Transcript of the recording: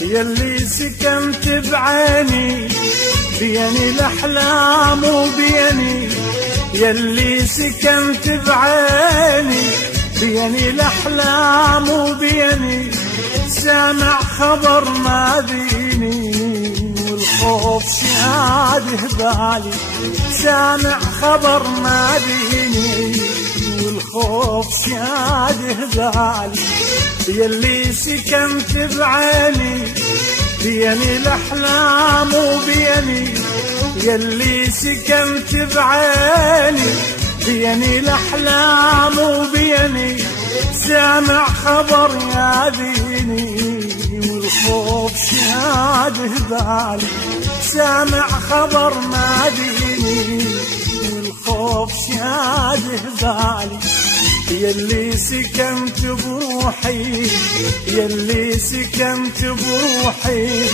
يلي سكنت بعيني بيني الأحلام وبيني، يلي سكنت بعيني بيني الأحلام وبيني، سامع خبر ناديني والخوف شاده بالي، سامع خبر ناديني والخوف شاده بالي، يلي سكنت بعيني بيني الأحلام وبيني، يلي سكنت بعيني بيني الأحلام وبيني، سامع خبر ياذيني والخوف شاده بالي، سامع خبر ناديني والخوف شاده بالي، يلي سكنت بروحي، يلي سكنت بروحي.